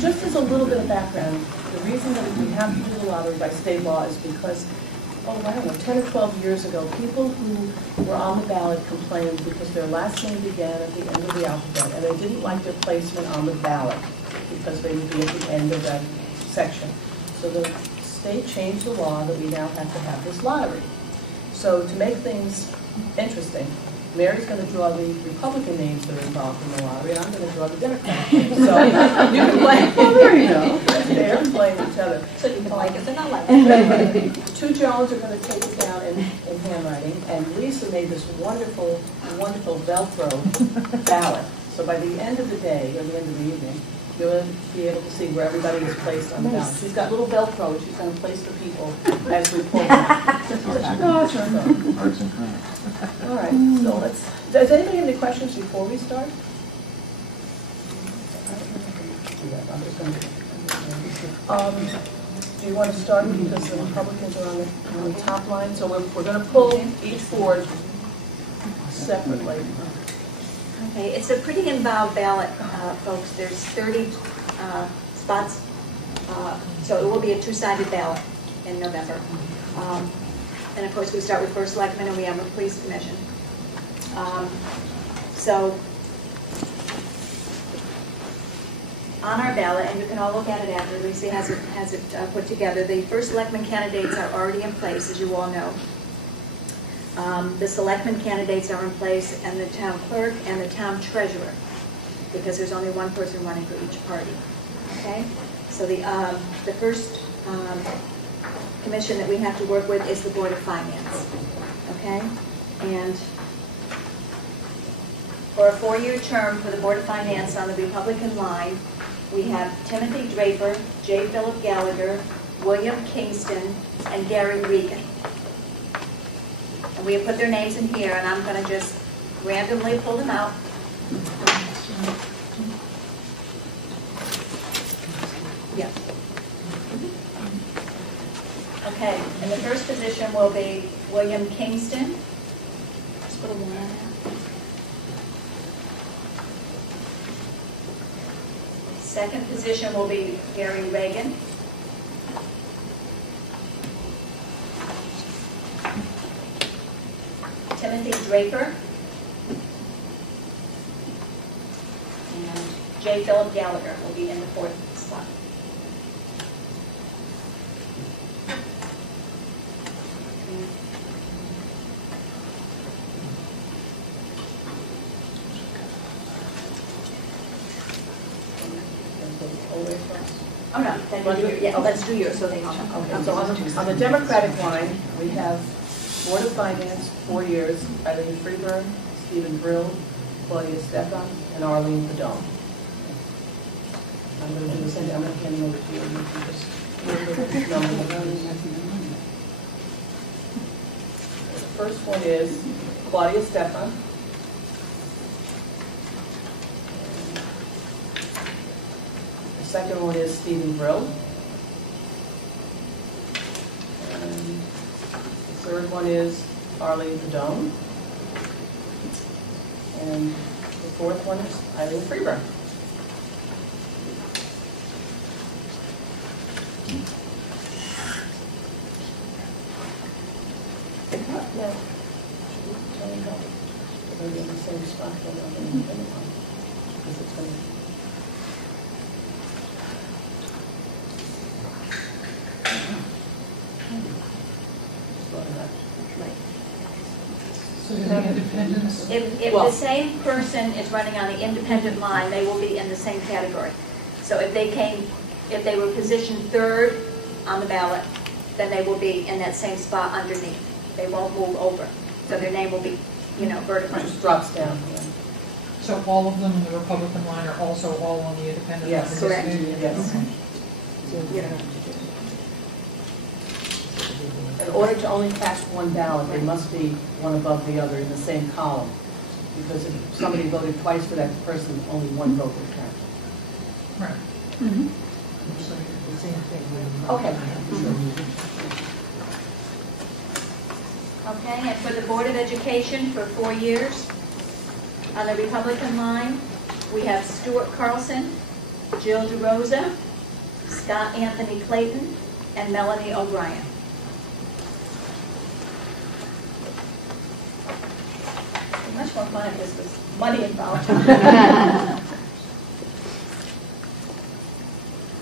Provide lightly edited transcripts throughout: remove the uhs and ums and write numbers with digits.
just as a little bit of background, the reason that we have to do the lottery by state law is because, I don't know, 10 or 12 years ago, people who were on the ballot complained because their last name began at the end of the alphabet, and they didn't like their placement on the ballot because they would be at the end of that section. So the state changed the law that we now have to have this lottery. So to make things interesting, Mary's going to draw the Republican names that are involved in the lottery, and I'm going to draw the Democratic names. So you can play. Well, there you go. They're playing each other. So you can like us and not like us. Two Jones are going to take it down in handwriting, and Lisa made this wonderful, wonderful Velcro ballot. So by the end of the day, or the end of the evening, you'll be able to see where everybody is placed on the ballot. She's got little Velcro, and she's going to place the people as we pull them out. Arts and crafts. All right, so does anybody have any questions before we start? I'm just going to, do you want to start because the Republicans are on the top line? So we're going to pull each board separately. Okay, it's a pretty involved ballot, folks. There's 30 spots, so it will be a two-sided ballot in November. And of course, we start with first selectman, and we have a police commission. So on our ballot, and you can all look at it after, Lisa has it put together. The first selectman candidates are already in place, as you all know. The selectman candidates are in place, and the town clerk and the town treasurer, because there's only one person running for each party. Okay, so the first commission that we have to work with is the Board of Finance. Okay, and for a 4-year term for the Board of Finance on the Republican line, we have Timothy Draper, J. Philip Gallagher, William Kingston, and Gary Regan. And we have put their names in here, and I'm going to just randomly pull them out. Yeah. Okay, and the first position will be William Kingston. Just put a 1 on that. Second position will be Gary Regan. Timothy Draper. And J. Philip Gallagher will be in the 4th spot. Oh, no, let's do yours so they all know. Okay, so on the Democratic line, we have Board of Finance, 4 years, Eileen Freeburg, Stephen Brill, Claudia Stefan, and Arlene Padone. I'm going to do the same. I'm going to hand it over to you, and you can just number them. The first one is Claudia Stefan. The second one is Stephen Brill. And the third one is Arlene Padone. And the fourth one is Eileen Freeburg. Yeah. We're going to be in the same spot for another one. Because it's going to If the same person is running on the independent line, they will be in the same category. So if they were positioned third on the ballot, then they will be in that same spot underneath. They won't move over. So their name will be, vertically. It just drops down. Yeah. So all of them in the Republican line are also all on the independent line? Yes, correct. Yes. Yeah. In order to only cast one ballot, they must be one above the other in the same column. Because if somebody voted twice for that person, only one vote would count. Right. Mm-hmm. The same thing. Okay. Okay, and for the Board of Education for 4 years, on the Republican line, we have Stuart Carlson, Jill DeRosa, Scott Anthony Clayton, and Melanie O'Brien. It'd be much more fun if this was money involved.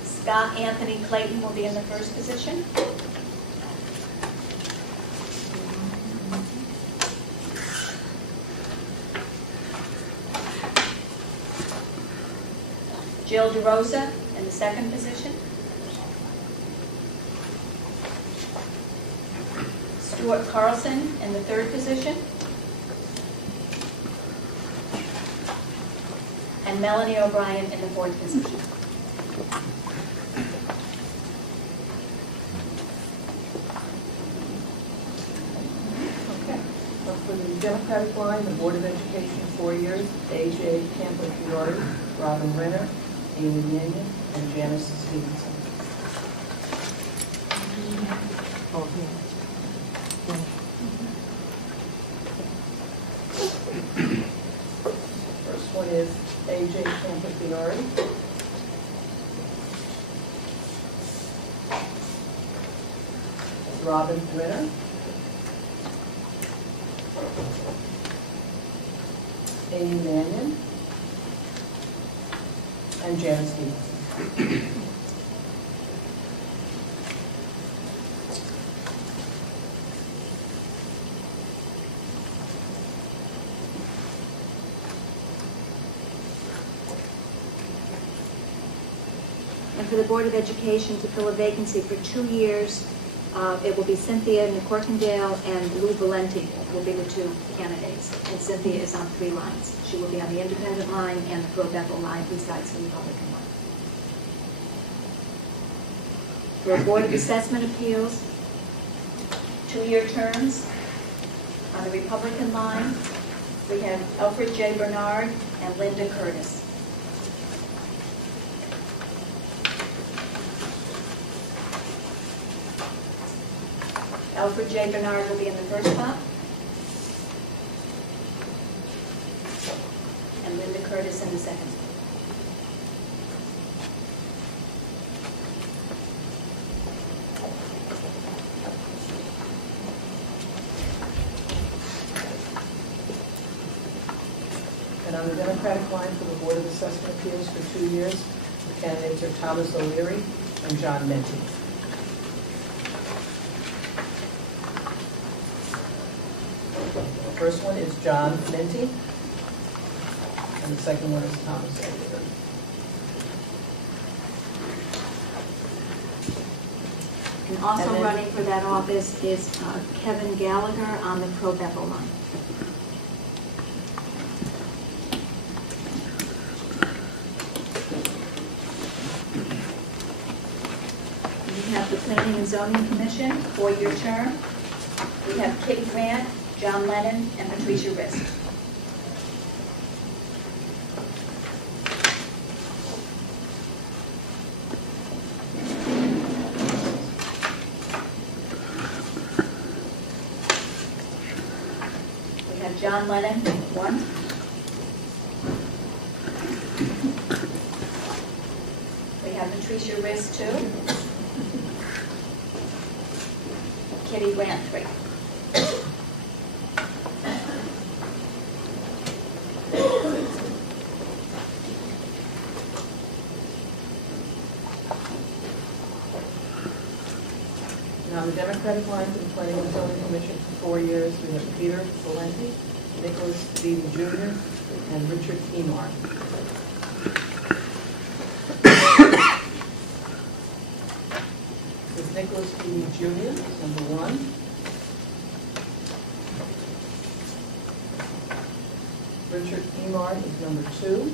Scott Anthony Clayton will be in the first position. Jill DeRosa in the second position. Stuart Carlson in the third position. And Melanie O'Brien in the fourth position. Okay. So for the Democratic line, the Board of Education, 4 years, A.J. Campo-Fiore, Robin Renner, Amy Mannion, and Janice Stevenson. First one is A.J. Campo-Fiore. Robin Renner. Amy Mannion. And Janice Stevenson. And for the Board of Education to fill a vacancy for 2 years, it will be Cynthia McCorkindale and Lou Valenti will be the two candidates. And Cynthia is on 3 lines. She will be on the independent line and the pro-Bethel line besides the Republican line. For a Board of Assessment Appeals, 2-year terms. On the Republican line, we have Alfred J. Bernard and Linda Curtis. Alfred J. Bernard will be in the first spot. And Linda Curtis in the second spot. And on the Democratic line for the Board of Assessment Appeals for 2 years, the candidates are Thomas O'Leary and John Menti. The first one is John Menti, and the second one is Thomas O'Leary. And also And then- running for that office is Kevin Gallagher on the pro-Bethel line. We have the Planning and Zoning Commission, 4-year term. We have Kitty Grant, John Lennon, and Patricia Risk. We have John Lennon, 1. We have Patricia Risk, 2. Kitty Grant, 3. And on the Democratic line for the Planning and Zoning Commission for 4 years, we have Peter Valenti, Nicholas Beaton Jr., and Richard Emar. This is Nicholas Beaton Jr., number 1. Richard Emar is number 2.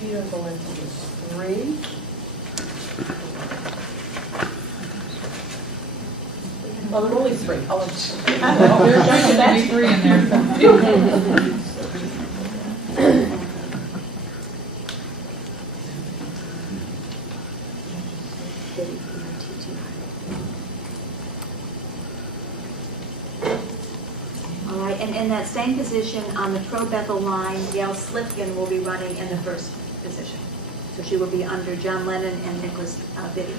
Peter Valenti is 3. Well, there are only 3. Oh, There's going to be 3 in there. All right, and in that same position on the Pro Bethel line, Gail Slipkin will be running in the first position. So she will be under John Lennon and Nicholas Biddy.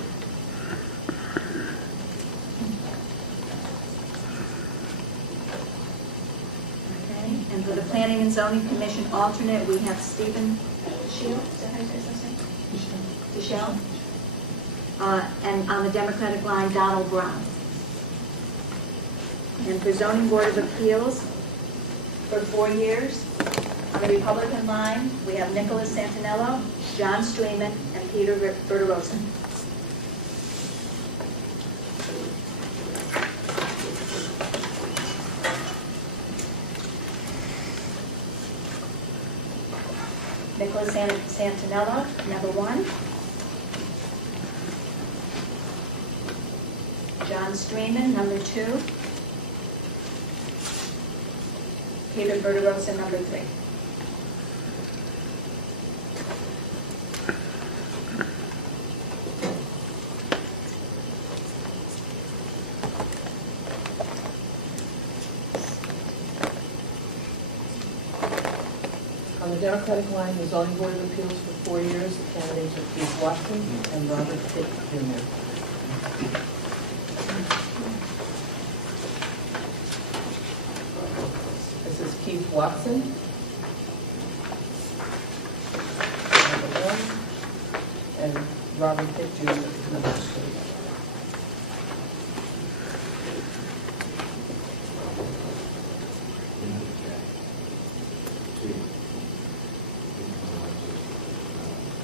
Okay, and for the Planning and Zoning Commission alternate, we have Stephen Shield, is that how you say his name? Michelle. And on the Democratic line, Donald Brown. And for Zoning Board of Appeals, for 4 years, on the Republican line, we have Nicholas Santinello, John Streeman, and Peter Verderosa. Nicholas Santinello, number 1. John Streeman, number 2. Peter Verderosa, number 3. On the Democratic line, the Zoning Board of Appeals for 4 years, the candidates are Keith Watson and Robert Pitt Jr. This is Keith Watson. Number 1. And Robert Pitt Jr. number 2.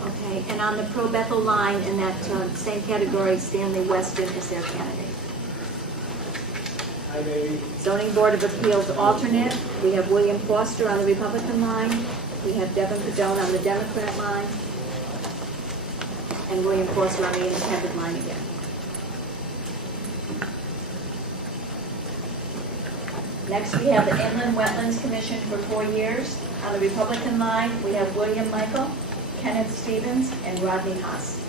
Okay, and on the Pro Bethel line, in that same category, Stanley Weston is their candidate. Hi, baby. Zoning Board of Appeals alternate, we have William Foster on the Republican line, we have Devin Padone on the Democrat line, and William Foster on the Independent line again. Next, we have the Inland Wetlands Commission for 4 years. On the Republican line, we have William Michael, Kenneth Stevens, and Rodney Haas.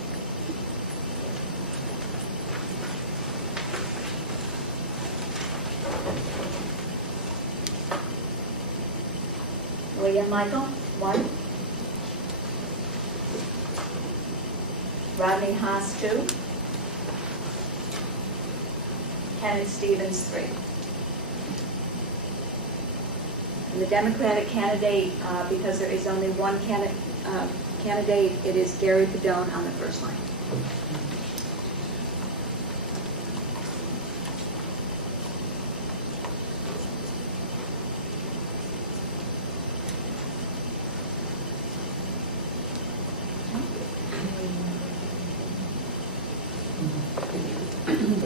William Michael, 1. Rodney Haas, 2. Kenneth Stevens, 3. And the Democratic candidate, because there is only one candidate, it is Gary Padone on the first line.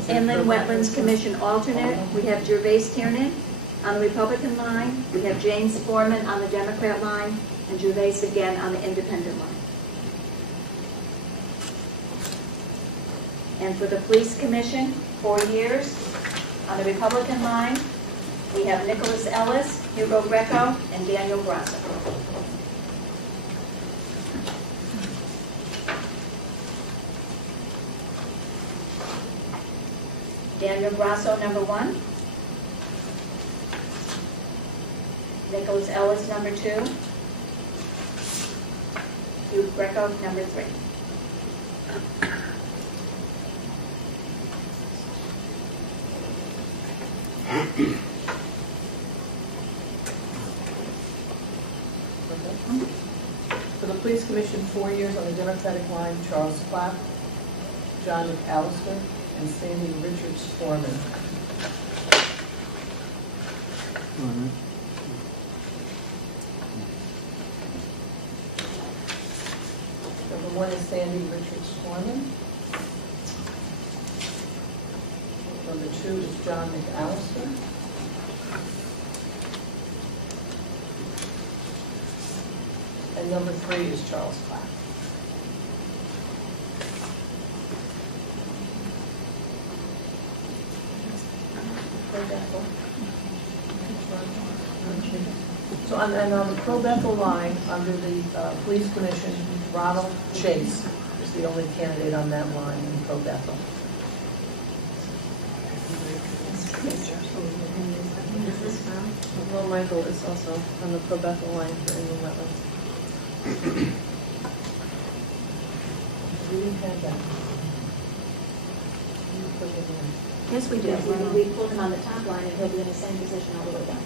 Inland Wetlands Commission alternate, we have Gervais Tiernan on the Republican line, we have James Foreman on the Democrat line, and Gervais again on the Independent line. And for the Police Commission, 4 years, on the Republican line, we have Nicholas Ellis, Hugo Greco, and Daniel Grasso. Daniel Grasso, number 1. Nicholas Ellis, number 2. Hugh Greco, number 3. For the Police Commission, 4 years on the Democratic line, Charles Clapp, John McAllister, and Sandy Richards Foreman. Number 1 is Sandy Richards Foreman. Number 2 is John McAllister. And number 3 is Charles Clapp. So on the Pro Bethel line, under the Police Commission, Ronald Chase is the only candidate on that line in Pro Bethel. is this from? Will Michael is also on the Pro Bethel line for inland wetlands. We didn't have that. You put it in. Yes, we did. We pulled him on the top line, and he'll be in the same position all the way down.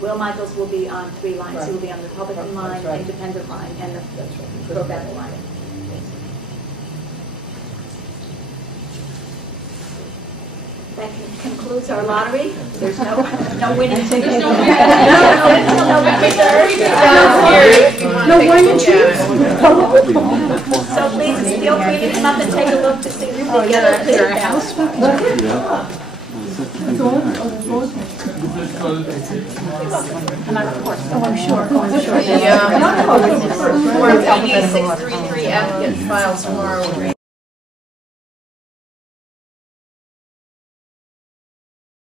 Will Michaels will be on 3 lines. He will be on the Republican line, That's right. Independent line, and the That's right. Pro Bethel line. That concludes our lottery. There's no winning ticket. There's no No winning ticket. So please feel free to come up and take a look to see who they get a clear ballot. Form 633F gets filed tomorrow.